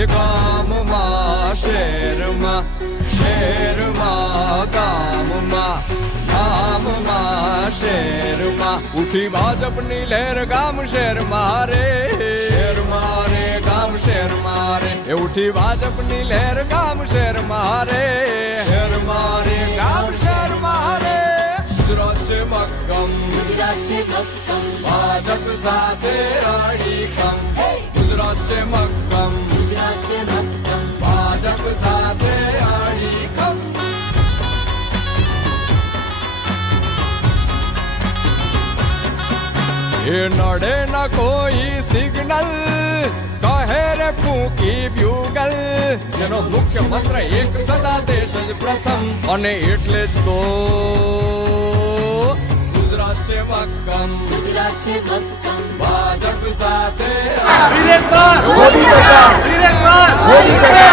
એ ગામમાં શહેરમાં, શહેરમાં ગામમાં, ગામમાં શહેરમાં ઉઠી ભાજપની લહેર ગામ શહેરમાં રે, શહેરમાં રે ગામ શહેરમાં રે. એ ઉઠી ભાજપની લહેર ગામ શહેરમાં રે, શહેરમાં રે ગામ શહેરમાં રે. ગુજરાત છે મક્કમ, ગુજરાત છે મક્કમ, ભાજપ સાથે અડીખમ. ગુજરાત છે મક્કમ, ગુજરાત છે મક્કમ, ભાજપ સાથે અડીખમ. એ નડે ન કોઈ સિગ્નલ, કહે રે ફૂંકી બ્યુગલ. જેનો મુખ્ય મંત્ર એક સદા દેશ જ પ્રથમ. અને એટલે જ તો ગુજરાત છે મક્કમ, ગુજરાત છે મક્કમ, ભાજપ સાથે મોદી સરકાર, મોદી સરકાર.